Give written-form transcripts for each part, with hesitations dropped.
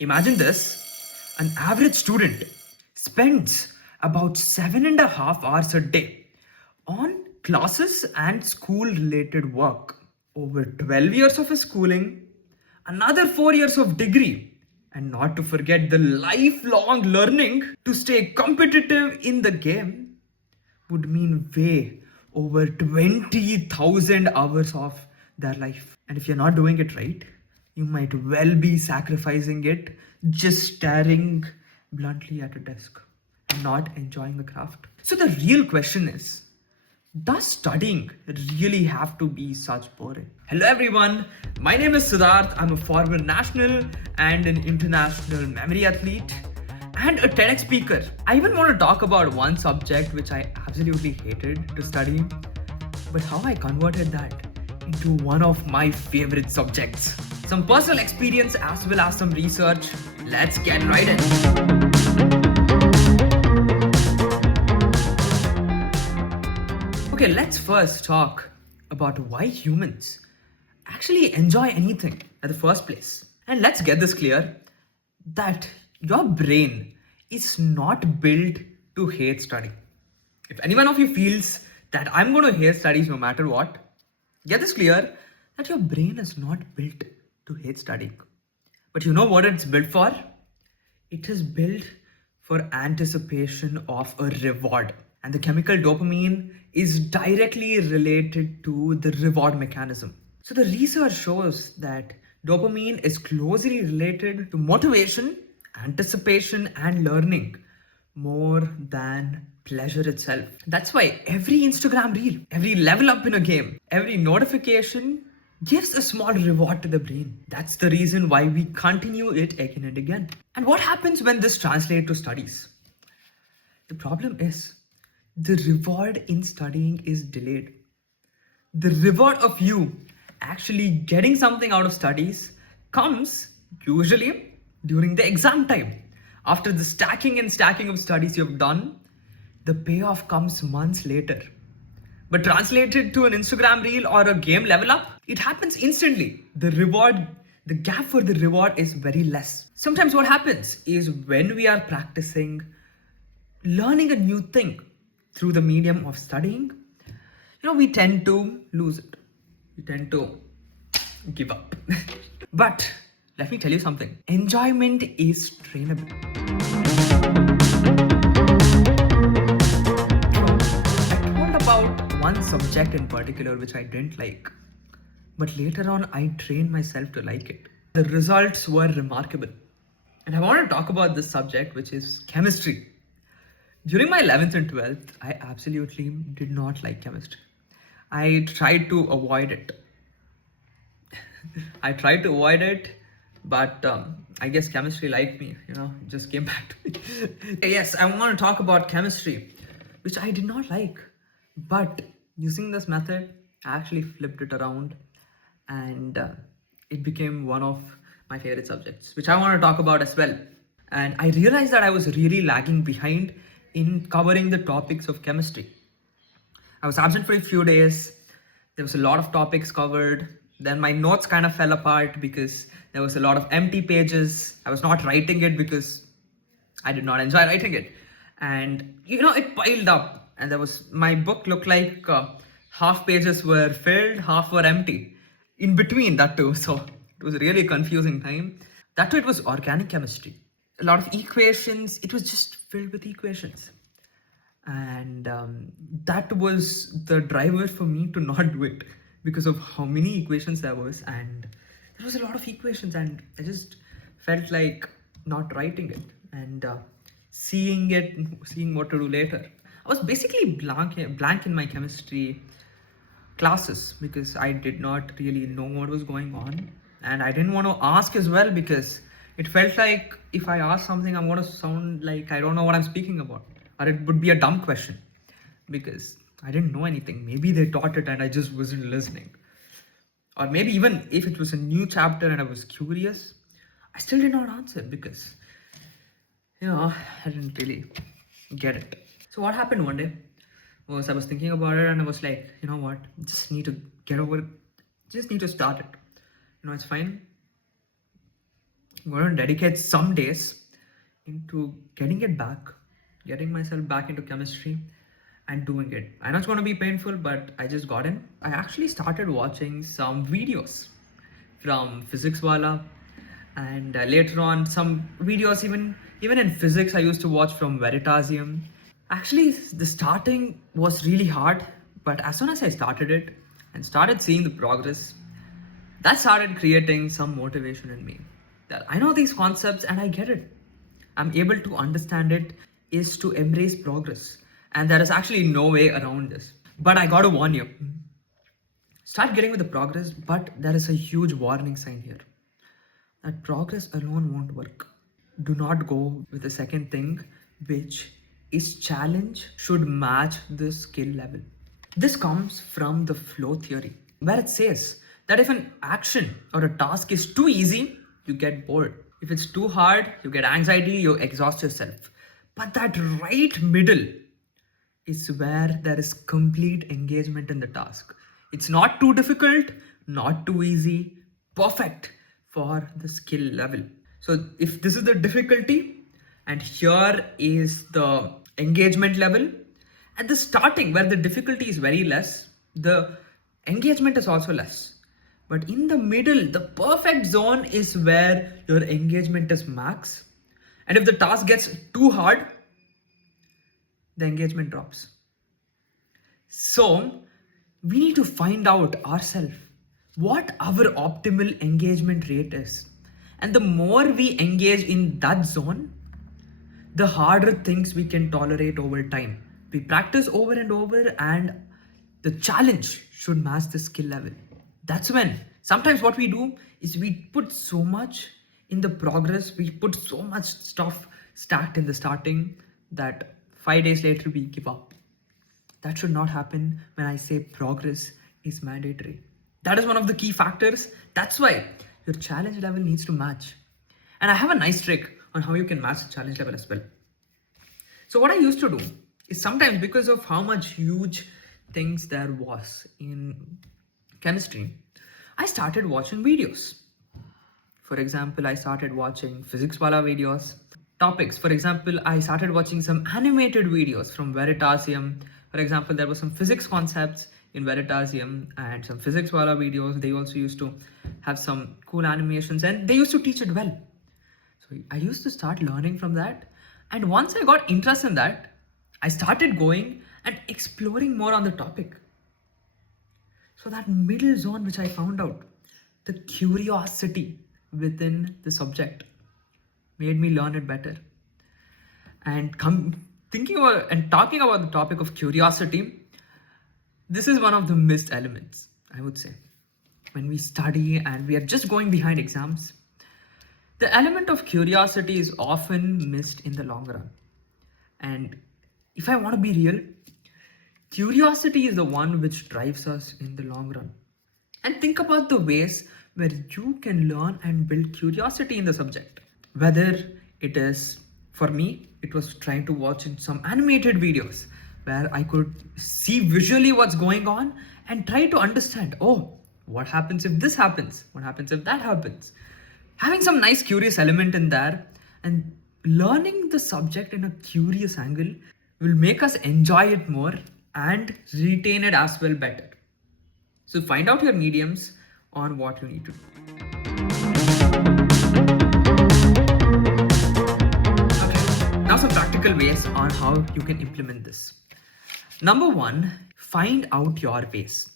Imagine this, an average student spends about 7.5 hours a day on classes and school related work. Over 12 years of his schooling, another 4 years of degree, and not to forget the lifelong learning to stay competitive in the game would mean way over 20,000 hours of their life. And if you're not doing it right, you might well be sacrificing it just staring bluntly at a desk and not enjoying the craft. So the real question is, does studying really have to be such boring? Hello everyone, my name is Siddharth. I'm a former national and an international memory athlete and a TEDx speaker. I even want to talk about one subject which I absolutely hated to study, but how I converted that into one of my favorite subjects. Some personal experience as well as some research. Let's get right in. Okay, let's first talk about why humans actually enjoy anything at the first place. And let's get this clear that your brain is not built to hate studying. If any one of you feels that I'm going to hate studies no matter what, get this clear that your brain is not built to hate studying. But you know what it's built for? It is built for anticipation of a reward. And the chemical dopamine is directly related to the reward mechanism. So the research shows that dopamine is closely related to motivation, anticipation, and learning more than pleasure itself. That's why every Instagram reel, every level up in a game, every notification gives a small reward to the brain. That's the reason why we continue it again and again. And what happens when this translates to studies? The problem is the reward in studying is delayed. The reward of you actually getting something out of studies comes usually during the exam time. After the stacking and stacking of studies you've done, the payoff comes months later. But translated to an Instagram reel or a game level up, it happens instantly. The gap for the reward is very less. Sometimes what happens is when we are practicing learning a new thing through the medium of studying, we tend to lose it. We tend to give up. But let me tell you something. Enjoyment is trainable. I told about one subject in particular which I didn't like, but later on I trained myself to like it. The results were remarkable. And I want to talk about this subject, which is chemistry. During my 11th and 12th, I absolutely did not like chemistry. I tried to avoid it. But I guess chemistry liked me, it just came back to me. Yes, I want to talk about chemistry, which I did not like. But using this method, I actually flipped it around and it became one of my favorite subjects, which I want to talk about as well. And I realized that I was really lagging behind in covering the topics of chemistry. I was absent for a few days. There was a lot of topics covered. Then my notes kind of fell apart because there was a lot of empty pages. I was not writing it because I did not enjoy writing it. And it piled up. And my book looked like half pages were filled, half were empty. In between that too. So it was a really confusing time. That too, it was organic chemistry. A lot of equations. It was just filled with equations. And that was the driver for me to not do it because of how many equations there was. And there was a lot of equations and I just felt like not writing it and seeing what to do later. I was basically blank in my chemistry classes because I did not really know what was going on. And I didn't want to ask as well because it felt like if I ask something, I'm going to sound like I don't know what I'm speaking about. Or it would be a dumb question because I didn't know anything. Maybe they taught it and I just wasn't listening. Or maybe even if it was a new chapter and I was curious, I still did not answer because, I didn't really get it. So what happened one day was I was thinking about it and I was like, you know what, just need to get over it. Just need to start it. It's fine. I'm going to dedicate some days into getting myself back into chemistry and doing it. I know it's going to be painful, but I just got in. I actually started watching some videos from Physics Wala, and later on some videos even in physics I used to watch from Veritasium. Actually, the starting was really hard, but as soon as I started it and started seeing the progress, that started creating some motivation in me. That I know these concepts and I get it. I'm able to understand it is to embrace progress. And there is actually no way around this. But I gotta warn you, start getting with the progress, but there is a huge warning sign here. That progress alone won't work. Do not go with the second thing, which is challenge should match the skill level. This comes from the flow theory, where it says that if an action or a task is too easy, you get bored. If it's too hard, you get anxiety, you exhaust yourself. But that right middle is where there is complete engagement in the task. It's not too difficult, not too easy, perfect for the skill level. So if this is the difficulty and here is the engagement level, at the starting where the difficulty is very less, the engagement is also less. But in the middle, the perfect zone is where your engagement is max. And if the task gets too hard, the engagement drops. So we need to find out ourselves what our optimal engagement rate is. And the more we engage in that zone, the harder things we can tolerate over time. We practice over and over, and the challenge should match the skill level. That's when sometimes what we do is we put so much in the progress, we put so much stuff stacked in the starting that 5 days later we give up. That should not happen when I say progress is mandatory. That is one of the key factors. That's why your challenge level needs to match. And I have a nice trick on how you can match the challenge level as well. So what I used to do is sometimes, because of how much huge things there was in chemistry, I started watching videos. For example, I started watching Physics Wala videos. Topics, for example, I started watching some animated videos from Veritasium. For example, there were some physics concepts in Veritasium and some Physics Wala videos. They also used to have some cool animations and they used to teach it well. So I used to start learning from that. And once I got interest in that, I started going and exploring more on the topic. So that middle zone, which I found out, the curiosity within the subject made me learn it better. And thinking about and talking about the topic of curiosity, this is one of the missed elements, I would say. When we study and we are just going behind exams, the element of curiosity is often missed in the long run. And if I want to be real, curiosity is the one which drives us in the long run. And think about the ways where you can learn and build curiosity in the subject. Whether it is, for me, it was trying to watch in some animated videos where I could see visually what's going on and try to understand, oh, what happens if this happens? What happens if that happens? Having some nice curious element in there and learning the subject in a curious angle will make us enjoy it more and retain it as well better. So find out your mediums on what you need to do. Okay, now some practical ways on how you can implement this. Number one, find out your ways.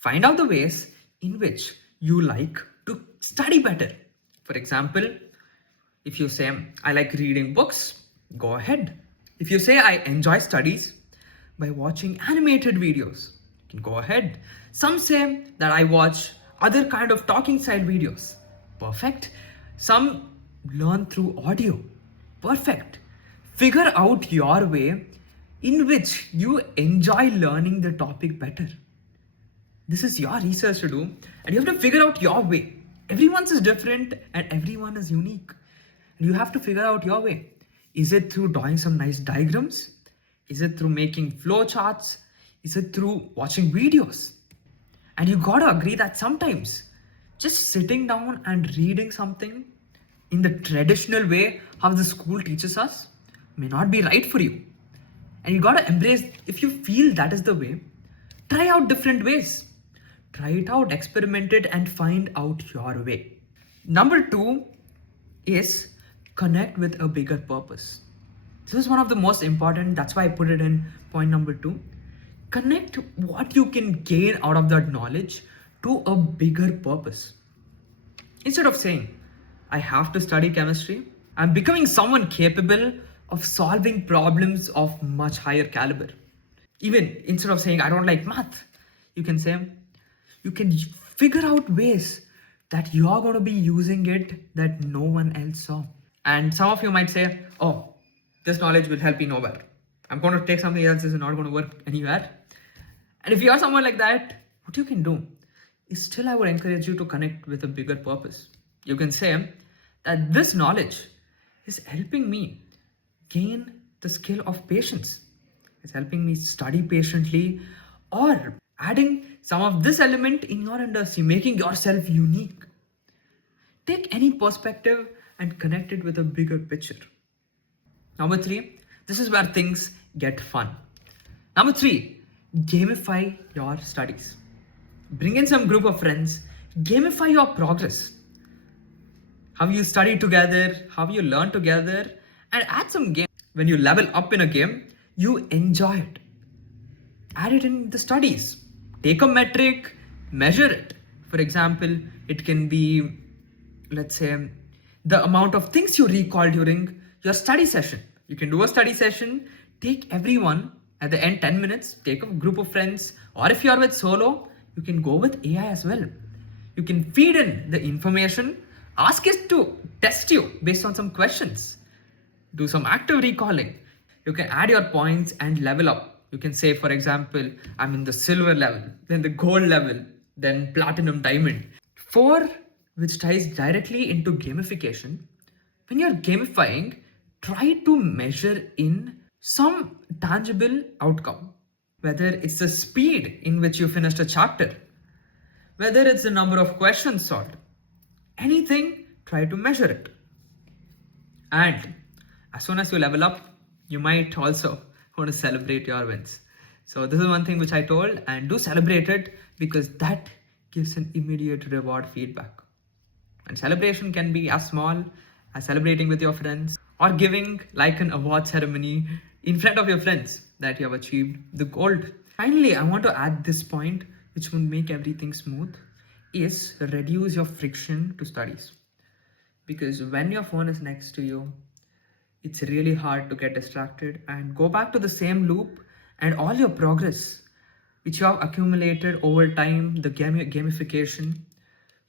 Find out the ways in which you like to study better. For example, if you say, I like reading books, go ahead. If you say, I enjoy studies by watching animated videos, you can go ahead. Some say that I watch other kind of talking style videos. Perfect. Some learn through audio. Perfect. Figure out your way in which you enjoy learning the topic better. This is your research to do, and you have to figure out your way. Everyone's is different and everyone is unique. And you have to figure out your way. Is it through drawing some nice diagrams? Is it through making flow charts? Is it through watching videos? And you gotta agree that sometimes just sitting down and reading something in the traditional way how the school teaches us may not be right for you. And you gotta embrace, if you feel that is the way, try out different ways. Try it out, experiment it, and find out your way. Number two is connect with a bigger purpose. This is one of the most important, that's why I put it in point number two. Connect what you can gain out of that knowledge to a bigger purpose. Instead of saying, I have to study chemistry, I'm becoming someone capable of solving problems of much higher caliber. Even instead of saying, I don't like math, you can say, you can figure out ways that you're going to be using it that no one else saw. And some of you might say, oh, this knowledge will help me nowhere. I'm going to take something else, this is not going to work anywhere. And if you are someone like that, what you can do is still I would encourage you to connect with a bigger purpose. You can say that this knowledge is helping me gain the skill of patience. It's helping me study patiently, or adding some of this element in your industry, making yourself unique. Take any perspective and connect it with a bigger picture. Number three, this is where things get fun. Number three, gamify your studies. Bring in some group of friends, gamify your progress. How you study together, how you learn together, and add some game. When you level up in a game, you enjoy it. Add it in the studies. Take a metric, measure it. For example, it can be, let's say, the amount of things you recall during your study session. You can do a study session, take everyone at the end 10 minutes, take a group of friends, or if you are with solo, you can go with AI as well. You can feed in the information, ask it to test you based on some questions. Do some active recalling. You can add your points and level up. You can say, for example, I'm in the silver level, then the gold level, then platinum, diamond. 4, which ties directly into gamification. When you're gamifying, try to measure in some tangible outcome. Whether it's the speed in which you finished a chapter, whether it's the number of questions solved, anything, try to measure it. And as soon as you level up, you might also want to celebrate your wins. So this is one thing which I told, and do celebrate it because that gives an immediate reward feedback. And celebration can be as small as celebrating with your friends or giving like an award ceremony in front of your friends that you have achieved the gold. Finally, I want to add this point which will make everything smooth is reduce your friction to studies. Because when your phone is next to you, it's really hard to get distracted and go back to the same loop, and all your progress which you have accumulated over time, the gamification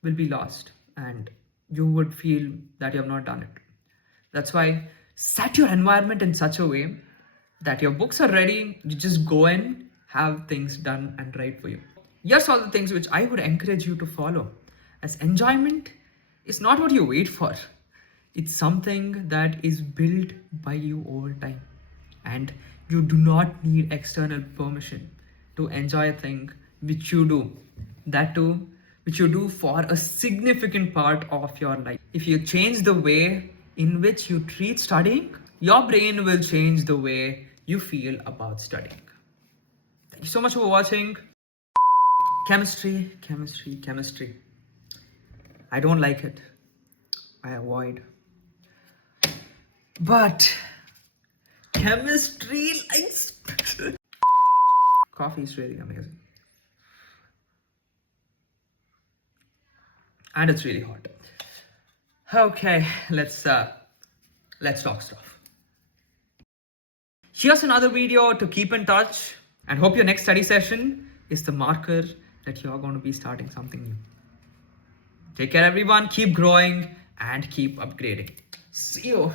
will be lost and you would feel that you have not done it. That's why set your environment in such a way that your books are ready, you just go in, have things done and right for you. Here's all the things which I would encourage you to follow, as enjoyment is not what you wait for. It's something that is built by you over time, and you do not need external permission to enjoy a thing which you do. That too, which you do for a significant part of your life. If you change the way in which you treat studying, your brain will change the way you feel about studying. Thank you so much for watching. Chemistry, chemistry, chemistry. I don't like it. I avoid. But chemistry likes. Coffee is really amazing. And it's really hot. Okay, let's talk stuff. Here's another video to keep in touch, and hope your next study session is the marker that you're going to be starting something new. Take care everyone, keep growing and keep upgrading. See you.